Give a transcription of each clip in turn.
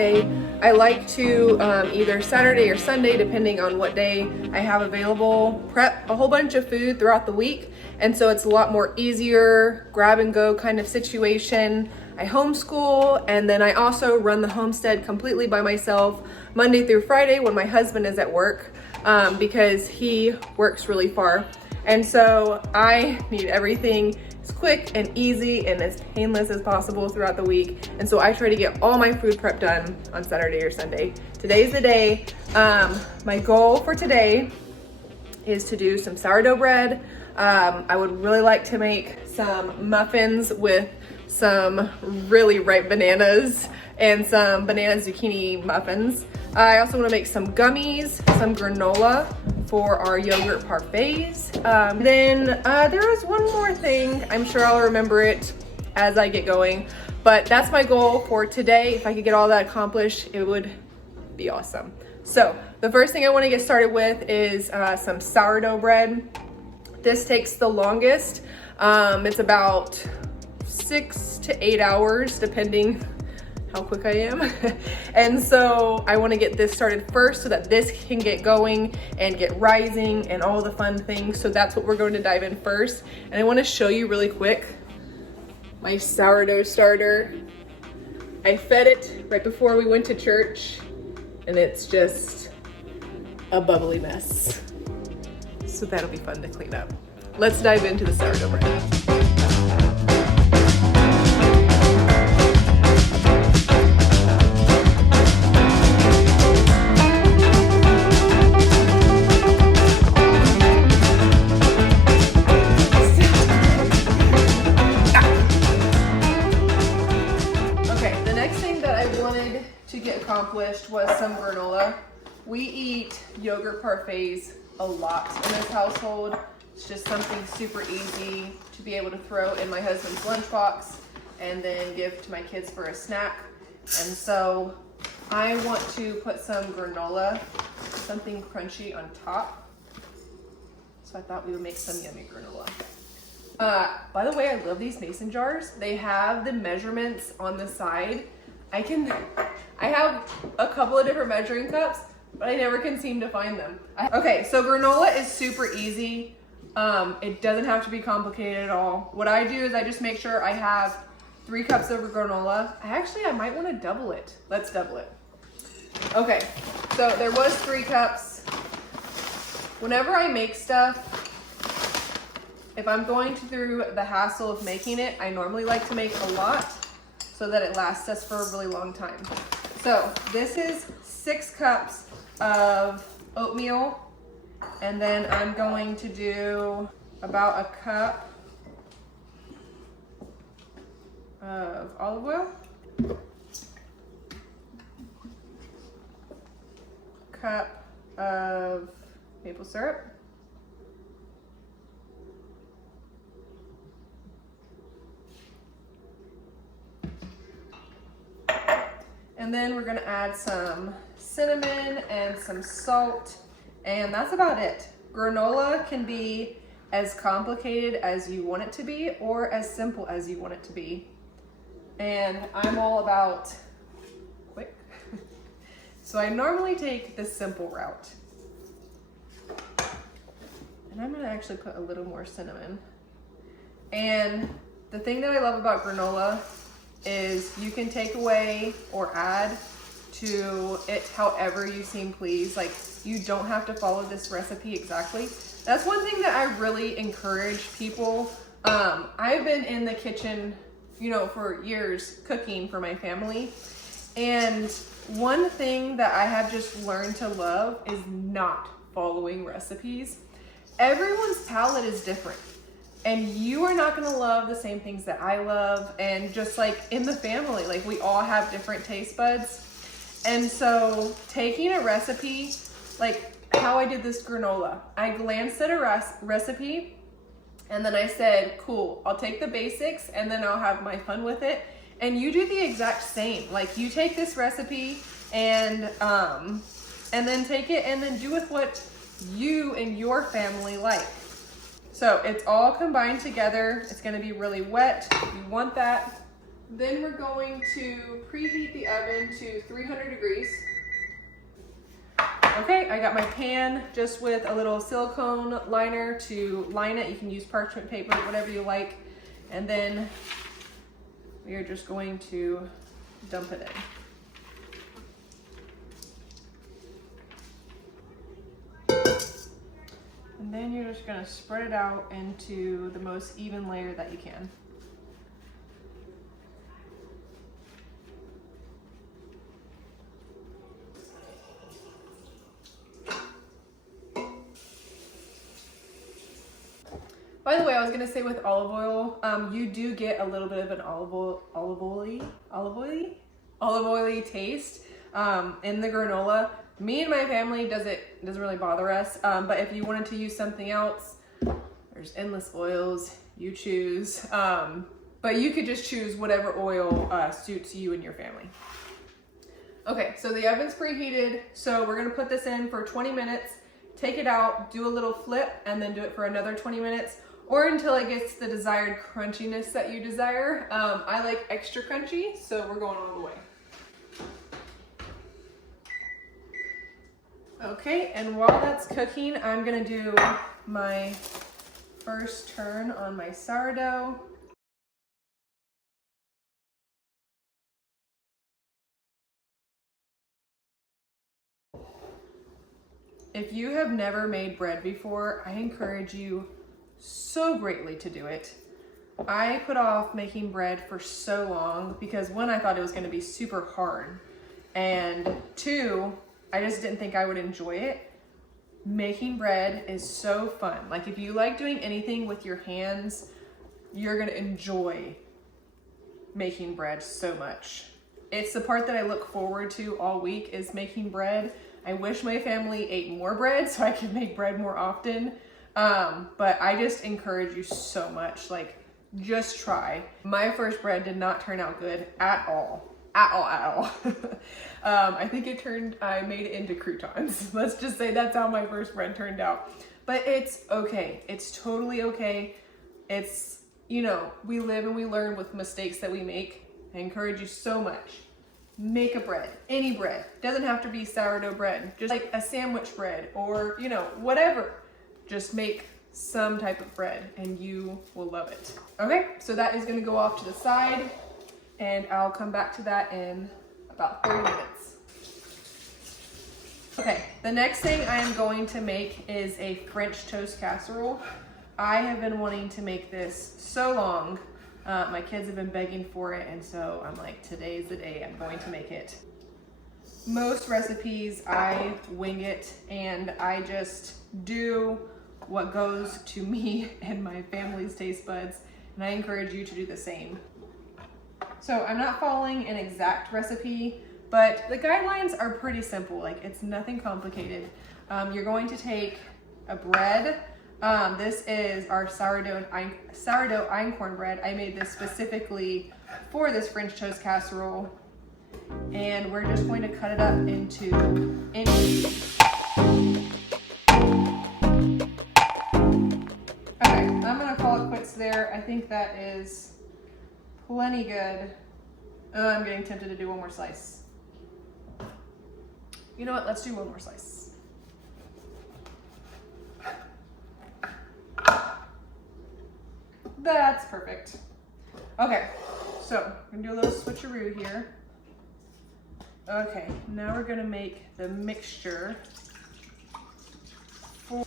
Thursday. I like to either Saturday or Sunday, depending on what day I have available, prep a whole bunch of food throughout the week. And so it's a lot more easier, grab and go kind of situation. I homeschool, and then I also run the homestead completely by myself Monday through Friday when my husband is at work, because he works really far. And so I need everything as quick and easy and as painless as possible throughout the week. And so I try to get all my food prep done on Saturday or Sunday. Today's the day. My goal for today is to do some sourdough bread. I would really like to make some muffins with some really ripe bananas and some banana zucchini muffins. I also want to make some gummies, some granola for our yogurt parfaits. Then there is one more thing. I'm sure I'll remember it as I get going, but that's my goal for today. If I could get all that accomplished, it would be awesome. So the first thing I want to get started with is some sourdough bread. This takes the longest. It's about 6 to 8 hours, depending how quick I am. And so I want to get this started first so that this can get going and get rising and all the fun things. So that's what we're going to dive in first. And I want to show you really quick my sourdough starter. I fed it right before we went to church, and it's just a bubbly mess. So that'll be fun to clean up. Let's dive into the sourdough bread. Accomplished was some granola. We eat yogurt parfaits a lot in this household. It's just something super easy to be able to throw in my husband's lunchbox and then give to my kids for a snack. And so I want to put some granola, something crunchy on top. So I thought we would make some yummy granola. By the way, I love these mason jars. They have the measurements on the side. I have a couple of different measuring cups, but I never can seem to find them. Okay, so granola is super easy. It doesn't have to be complicated at all. What I do is I just make sure I have 3 cups of granola. I might want to double it. Let's double it. Okay, so there was 3 cups. Whenever I make stuff, if I'm going through the hassle of making it, I normally like to make a lot so that it lasts us for a really long time. So this is 6 cups of oatmeal, and then I'm going to do about a cup of olive oil, cup of maple syrup, and then we're gonna add some cinnamon and some salt, and that's about it. Granola can be as complicated as you want it to be or as simple as you want it to be. And I'm all about quick. So I normally take the simple route. And I'm gonna actually put a little more cinnamon. And the thing that I love about granola is you can take away or add to it however you seem pleased. Like, you don't have to follow this recipe exactly. That's one thing that I really encourage people. I've been in the kitchen, for years cooking for my family. And one thing that I have just learned to love is not following recipes. Everyone's palate is different. And you are not gonna love the same things that I love. And just like in the family, like we all have different taste buds. And so taking a recipe, like how I did this granola, I glanced at a recipe and then I said, cool, I'll take the basics and then I'll have my fun with it. And you do the exact same. Like you take this recipe and then take it and then do with what you and your family like. So it's all combined together. It's gonna be really wet. You want that. Then we're going to preheat the oven to 300 degrees. Okay, I got my pan just with a little silicone liner to line it. You can use parchment paper, whatever you like. And then we are just going to dump it in. And then you're just gonna spread it out into the most even layer that you can. By the way, I was gonna say with olive oil, you do get a little bit of an olive oily taste in the granola. Me and my family doesn't really bother us, but if you wanted to use something else, there's endless oils, you choose. But you could just choose whatever oil suits you and your family. Okay, so the oven's preheated, so we're gonna put this in for 20 minutes, take it out, do a little flip, and then do it for another 20 minutes, or until it gets the desired crunchiness that you desire. I like extra crunchy, so we're going all the way. Okay, and while that's cooking, I'm gonna do my first turn on my sourdough. If you have never made bread before, I encourage you so greatly to do it. I put off making bread for so long because one, I thought it was going to be super hard, and two, I just didn't think I would enjoy it. Making bread is so fun. Like if you like doing anything with your hands, you're going to enjoy making bread so much. It's the part that I look forward to all week is making bread. I wish my family ate more bread so I could make bread more often. But I just encourage you so much, like just try. My first bread did not turn out good at all. I think I made it into croutons. Let's just say that's how my first bread turned out. But it's okay. It's totally okay. It's, you know, we live and we learn with mistakes that we make. I encourage you so much. Make a bread, any bread. Doesn't have to be sourdough bread, just like a sandwich bread or, you know, whatever. Just make some type of bread and you will love it. Okay, so that is gonna go off to the side and I'll come back to that in about 30 minutes. Okay, the next thing I am going to make is a French toast casserole. I have been wanting to make this so long. My kids have been begging for it, and so I'm like, today's the day I'm going to make it. Most recipes, I wing it, and I just do what goes to me and my family's taste buds, and I encourage you to do the same. So I'm not following an exact recipe, but the guidelines are pretty simple. Like, it's nothing complicated. You're going to take a bread. This is our sourdough einkorn bread. I made this specifically for this French toast casserole. And we're just going to cut it up into inches. Okay, I'm gonna call it quits there. I think that is plenty good. Oh, I'm getting tempted to do one more slice. You know what, let's do one more slice. That's perfect. Okay, so I'm gonna do a little switcheroo here. Okay, now we're gonna make the mixture for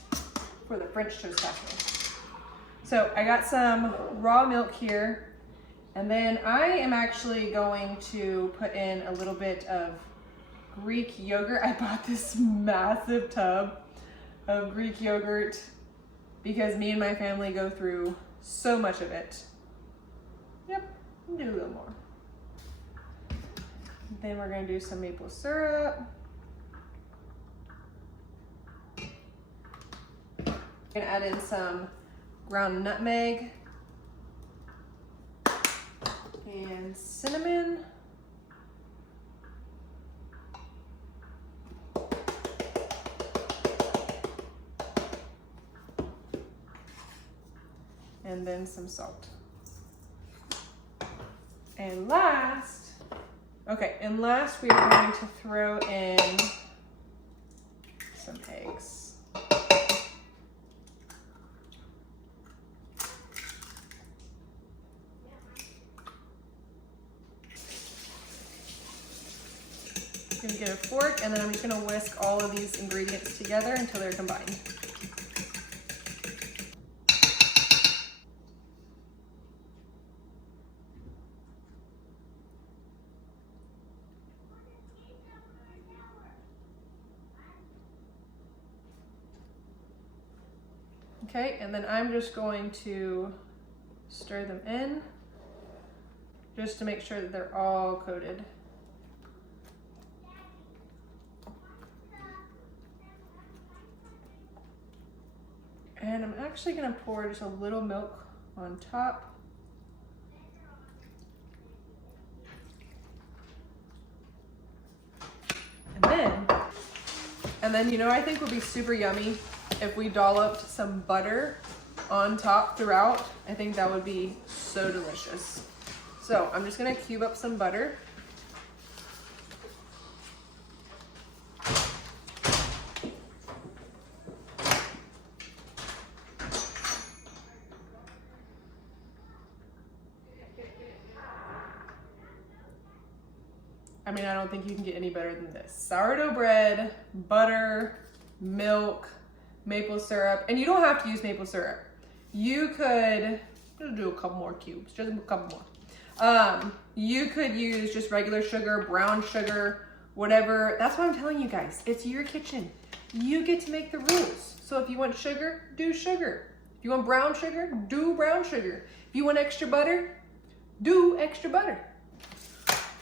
the French toast casserole. So I got some raw milk here, and then I am actually going to put in a little bit of Greek yogurt. I bought this massive tub of Greek yogurt because me and my family go through so much of it. Yep, do a little more. Then we're gonna do some maple syrup. Gonna add in some ground nutmeg and cinnamon. And then some salt. And last we are going to throw in some eggs. I'm gonna get a fork, and then I'm just gonna whisk all of these ingredients together until they're combined. Okay, and then I'm just going to stir them in just to make sure that they're all coated. And I'm actually gonna pour just a little milk on top. And then, you know, I think would be super yummy if we dolloped some butter on top throughout. I think that would be so delicious. So I'm just gonna cube up some butter. I mean, I don't think you can get any better than this. Sourdough bread, butter, milk, maple syrup, and you don't have to use maple syrup. You could, I'll do a couple more cubes, just a couple more. You could use just regular sugar, brown sugar, whatever. That's what I'm telling you guys. It's your kitchen. You get to make the rules. So if you want sugar, do sugar. If you want brown sugar, do brown sugar. If you want extra butter, do extra butter.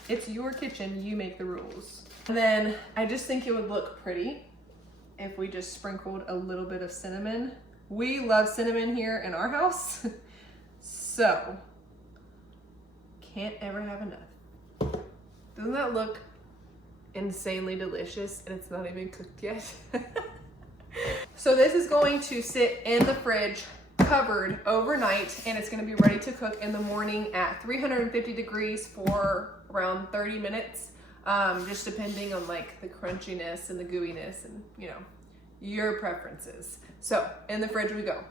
It's your kitchen, you make the rules. And then I just think it would look pretty if we just sprinkled a little bit of cinnamon. We love cinnamon here in our house, so can't ever have enough. Doesn't that look insanely delicious? And it's not even cooked yet. So this is going to sit in the fridge covered overnight, and it's going to be ready to cook in the morning at 350 degrees for around 30 minutes, just depending on like the crunchiness and the gooiness and, you know, your preferences. So in the fridge we go.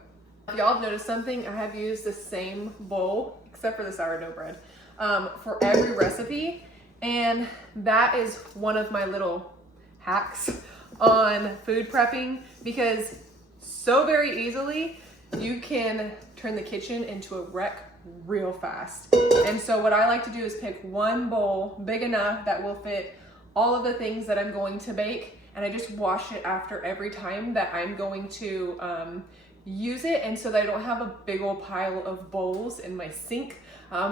If y'all have noticed something, I have used the same bowl, except for the sourdough bread, for every recipe, and that is one of my little hacks on food prepping, because so very easily you can turn the kitchen into a wreck real fast. And so what I like to do is pick one bowl big enough that will fit all of the things that I'm going to bake, and I just wash it after every time that I'm going to use it, and so that I don't have a big old pile of bowls in my sink,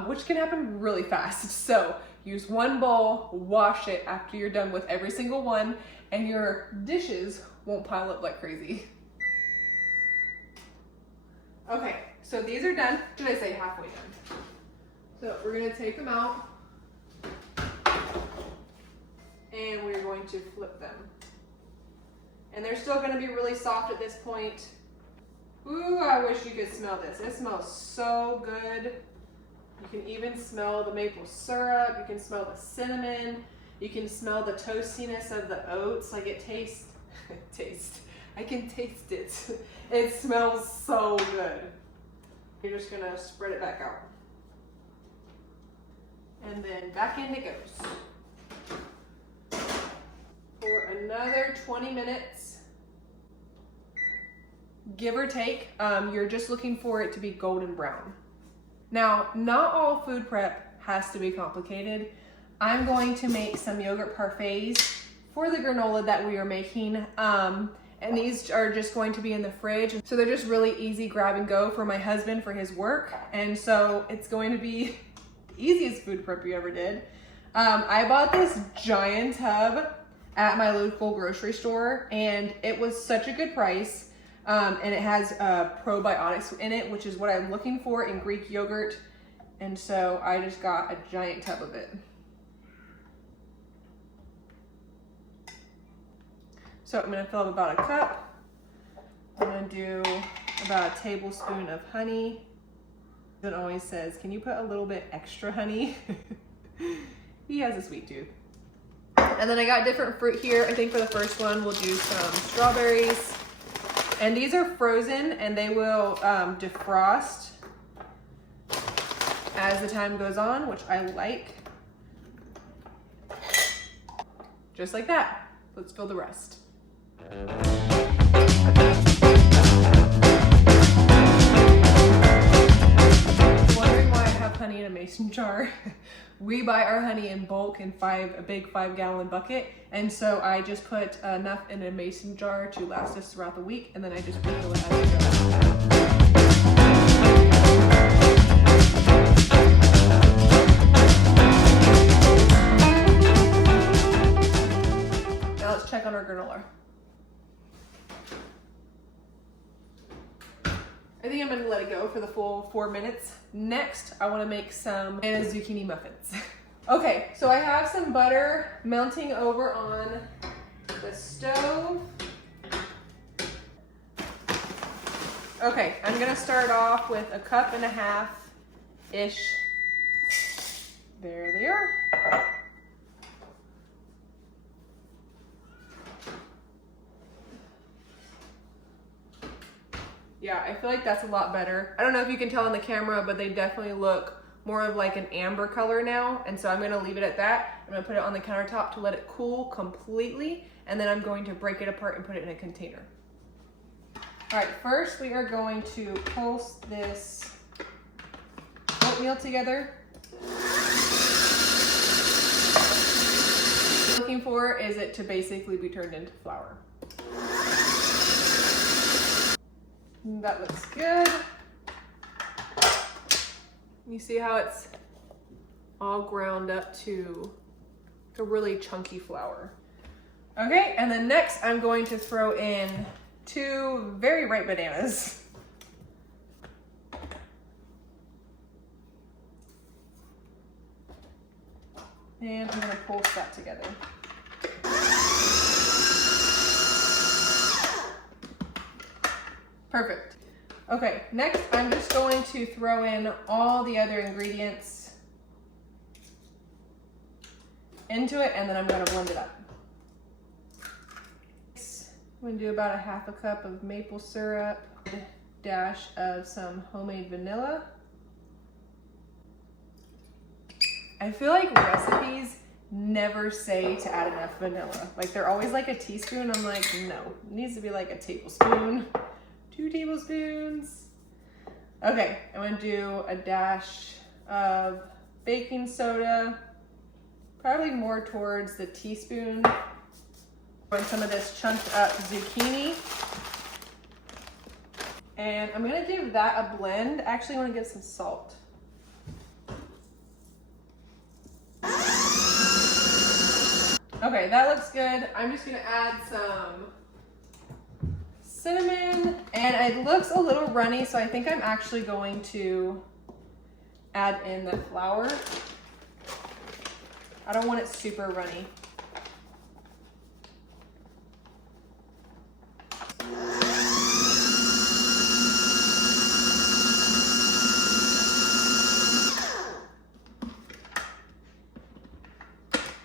which can happen really fast. So use one bowl, wash it after you're done with every single one, and your dishes won't pile up like crazy. Okay, so these are done. Should I say halfway done? So we're gonna take them out, and we're going to flip them. And they're still gonna be really soft at this point. Ooh, I wish you could smell this. It smells so good. You can even smell the maple syrup. You can smell the cinnamon. You can smell the toastiness of the oats. Like it tastes, I can taste it. It smells so good. You're just gonna spread it back out. And then back in it goes. For another 20 minutes, give or take. You're just looking for it to be golden brown. Now, not all food prep has to be complicated. I'm going to make some yogurt parfaits for the granola that we are making. And these are just going to be in the fridge. So they're just really easy grab and go for my husband for his work. And so it's going to be the easiest food prep you ever did. I bought this giant tub at my local grocery store, and it was such a good price. And it has probiotics in it, which is what I'm looking for in Greek yogurt. And so I just got a giant tub of it. So I'm gonna fill up about a cup. I'm gonna do about a tablespoon of honey. It always says, can you put a little bit extra honey? He has a sweet tooth. And then I got different fruit here. I think for the first one, we'll do some strawberries. And these are frozen and they will defrost as the time goes on, which I like. Just like that. Let's fill the rest. Wondering why I have honey in a mason jar? We buy our honey in bulk in a big 5-gallon bucket, and so I just put enough in a mason jar to last us throughout the week, and then I just refill it as I go. Now let's check on our granola. I think I'm gonna let it go for the full 4 minutes. Next, I wanna make some zucchini muffins. Okay, so I have some butter melting over on the stove. Okay, I'm gonna start off with 1.5 cups-ish. There they are. Yeah, I feel like that's a lot better. I don't know if you can tell on the camera, but they definitely look more of like an amber color now. And so I'm gonna leave it at that. I'm gonna put it on the countertop to let it cool completely. And then I'm going to break it apart and put it in a container. All right, first we are going to pulse this oatmeal together. What I'm looking for is it to basically be turned into flour. That looks good. You see how it's all ground up to a really chunky flour. Okay, and then next I'm going to throw in 2 very ripe bananas. And I'm gonna pulse that together. Perfect. Okay, next I'm just going to throw in all the other ingredients into it, and then I'm gonna blend it up. I'm gonna do about 1/2 cup of maple syrup, a dash of some homemade vanilla. I feel like recipes never say to add enough vanilla. Like they're always like a teaspoon. I'm like, no, it needs to be like a tablespoon. 2 tablespoons. Okay, I'm gonna do a dash of baking soda, probably more towards the teaspoon. And some of this chunked up zucchini. And I'm gonna give that a blend. Actually, I wanna give some salt. Okay, that looks good. I'm just gonna add some cinnamon, and it looks a little runny, so I think I'm actually going to add in the flour. I don't want it super runny.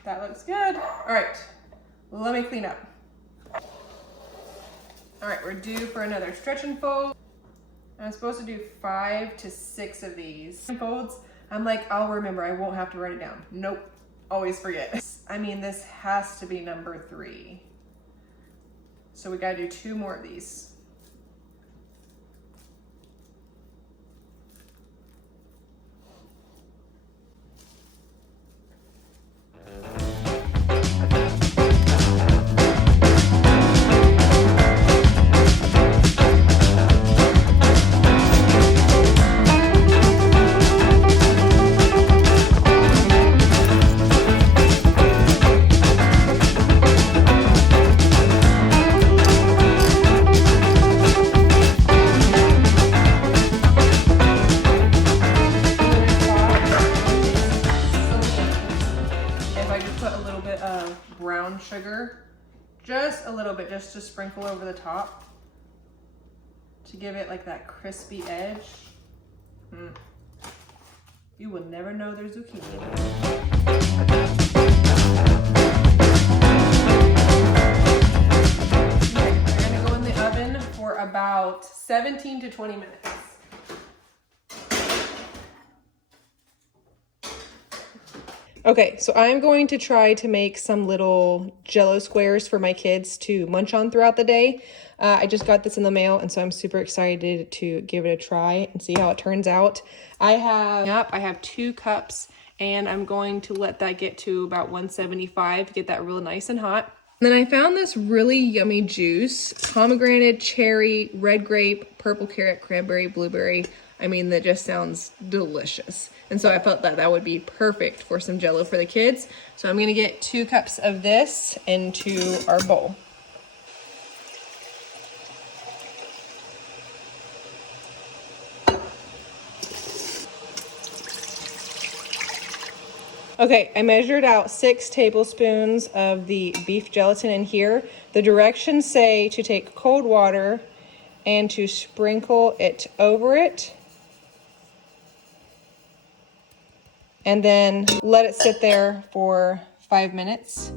That looks good. All right, let me clean up. All right, we're due for another stretch and fold. I'm supposed to do 5 to 6 of these folds. I'm like, I'll remember, I won't have to write it down. Nope, always forget. I mean, this has to be number 3. So we gotta do 2 more of these. Brown sugar, just a little bit, just to sprinkle over the top to give it like that crispy edge. You will never know there's zucchini. Okay, we're gonna go in the oven for about 17 to 20 minutes. Okay, so I'm going to try to make some little Jell-O squares for my kids to munch on throughout the day. I just got this in the mail, and so I'm super excited to give it a try and see how it turns out. I have 2 cups, and I'm going to let that get to about 175 to get that real nice and hot. And then I found this really yummy juice: pomegranate, cherry, red grape, purple carrot, cranberry, blueberry. I mean, that just sounds delicious. And so I felt that that would be perfect for some Jell-O for the kids. So I'm gonna get 2 cups of this into our bowl. Okay, I measured out 6 tablespoons of the beef gelatin in here. The directions say to take cold water and to sprinkle it over it. And then let it sit there for 5 minutes.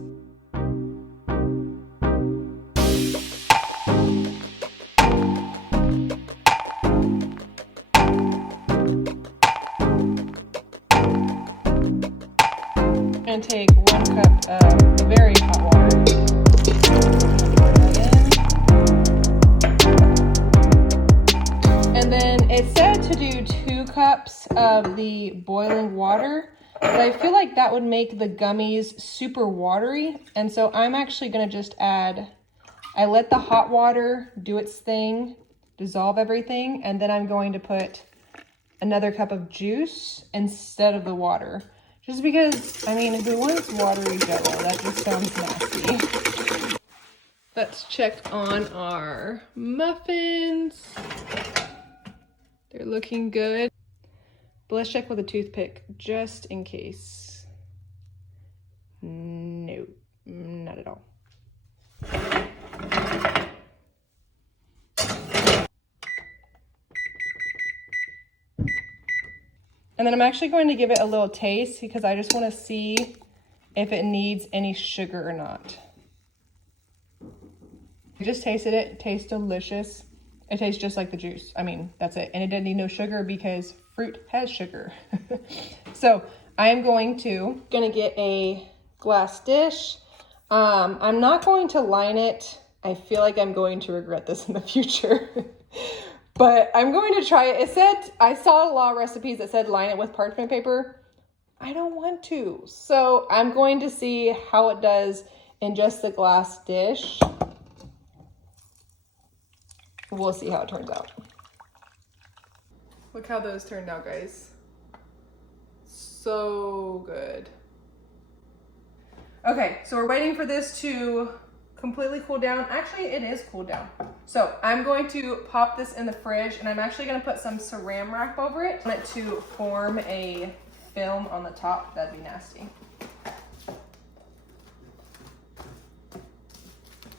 I'm gonna take 1 cup of very hot water. Pour that in. And then it said to do 2 cups of the boiling water, but I feel like that would make the gummies super watery. And so I'm actually gonna just I let the hot water do its thing, dissolve everything, and then I'm going to put another cup of juice instead of the water. Just because, I mean, who wants watery Jell-O? That just sounds nasty. Let's check on our muffins. They're looking good. But let's check with a toothpick, just in case. No, not at all. And then I'm actually going to give it a little taste because I just want to see if it needs any sugar or not. I just tasted it. It tastes delicious. It tastes just like the juice. I mean, that's it. And it didn't need no sugar because fruit has sugar. So I am going to get a glass dish. I'm not going to line it. I feel like I'm going to regret this in the future. But I'm going to try it. It said, I saw a lot of recipes that said line it with parchment paper. I don't want to. So I'm going to see how it does in just the glass dish. We'll see how it turns out. Look how those turned out, guys. So good. Okay, so we're waiting for this to completely cool down. Actually, it is cooled down. So I'm going to pop this in the fridge, and I'm actually gonna put some saran wrap over it. I want it to form a film on the top. That'd be nasty.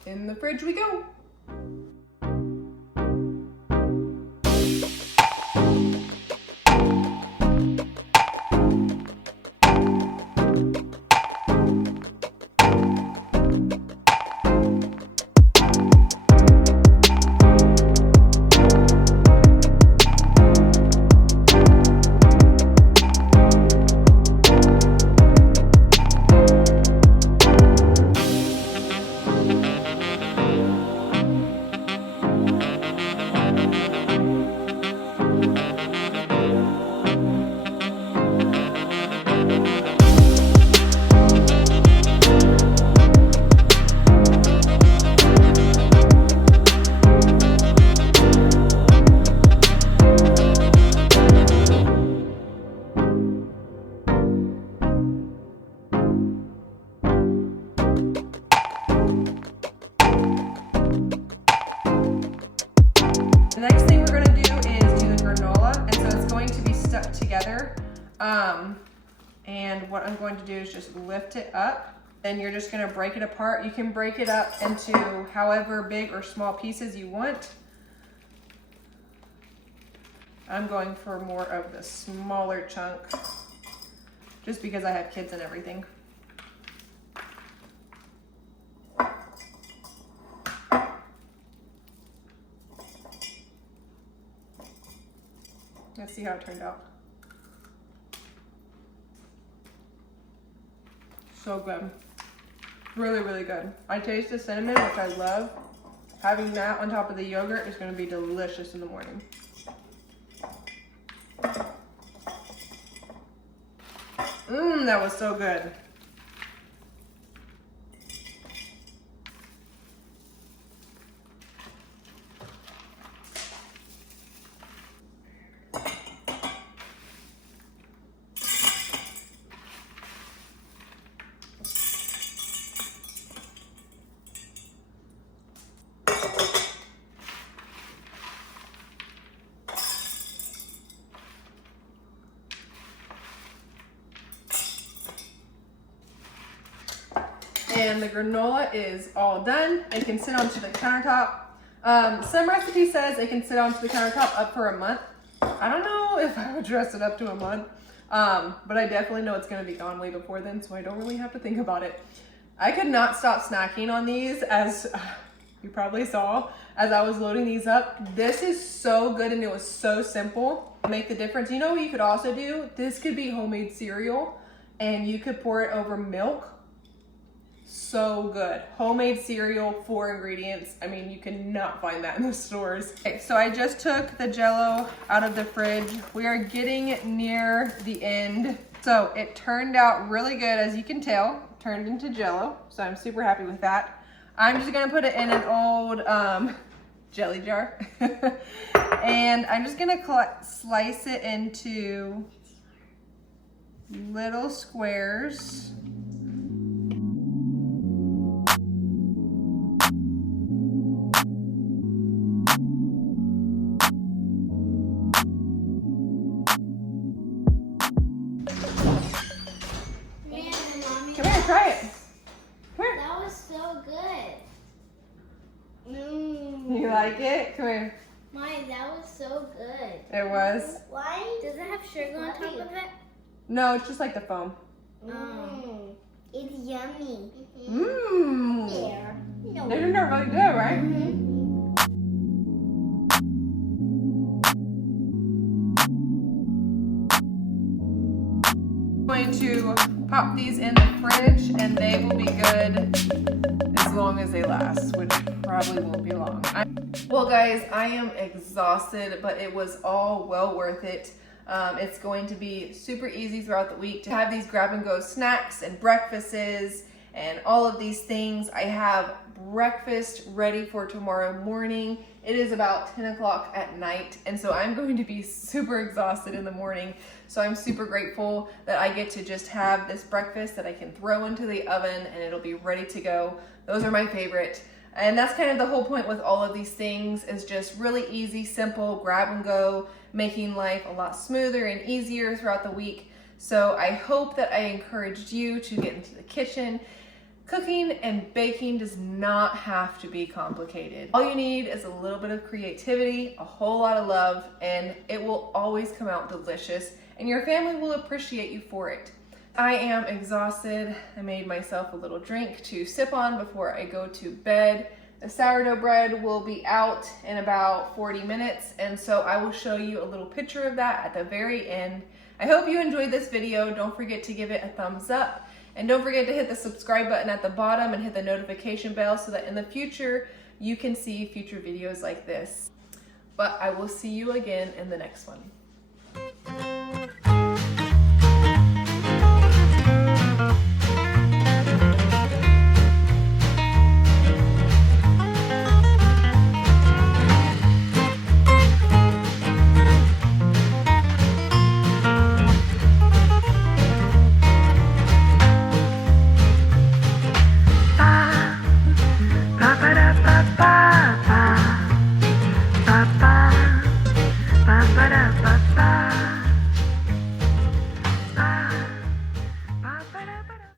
In the fridge we go. The next thing we're gonna do is do the granola, and so it's going to be stuck together. And what I'm going to do is just lift it up, then you're just gonna break it apart. You can break it up into however big or small pieces you want. I'm going for more of the smaller chunk just because I have kids and everything. Let's see how it turned out. So good. Really, really good. I taste the cinnamon, which I love. Having that on top of the yogurt is going to be delicious in the morning. That was so good. And the granola is all done. It can sit onto the countertop. Some recipe says it can sit onto the countertop up for a month. I don't know if I would dress it up to a month, but I definitely know it's gonna be gone way before then, so I don't really have to think about it. I could not stop snacking on these, as you probably saw, as I was loading these up. This is so good and it was so simple. Make the difference. You know what you could also do? This could be homemade cereal and you could pour it over milk. So good. Homemade cereal, 4 ingredients. I mean, you cannot find that in the stores. Okay, so I just took the Jell-O out of the fridge. We are getting near the end. So it turned out really good, as you can tell. Turned into Jell-O, so I'm super happy with that. I'm just gonna put it in an old jelly jar. And I'm just gonna slice it into little squares. Try it. Come here. That was so good. You like it? Come here. Mommy, that was so good. It was? Why? Does it have sugar on top of it? No, it's just like the foam. It's yummy. Mmm. Yeah. They're really good, right? Going to pop these in the fridge and they will be good as long as they last, which probably won't be long. Well guys, I am exhausted, but it was all well worth it. It's going to be super easy throughout the week to have these grab and go snacks and breakfasts and all of these things. I have breakfast ready for tomorrow morning. It is about 10 o'clock at night, and so I'm going to be super exhausted in the morning. So I'm super grateful that I get to just have this breakfast that I can throw into the oven and it'll be ready to go. Those are my favorite. And that's kind of the whole point with all of these things, is just really easy, simple, grab and go, making life a lot smoother and easier throughout the week. So I hope that I encouraged you to get into the kitchen. Cooking and baking does not have to be complicated. All you need is a little bit of creativity, a whole lot of love, and it will always come out delicious, and your family will appreciate you for it. I am exhausted. I made myself a little drink to sip on before I go to bed. The sourdough bread will be out in about 40 minutes, and so I will show you a little picture of that at the very end. I hope you enjoyed this video. Don't forget to give it a thumbs up. And don't forget to hit the subscribe button at the bottom and hit the notification bell so that in the future you can see future videos like this. But I will see you again in the next one.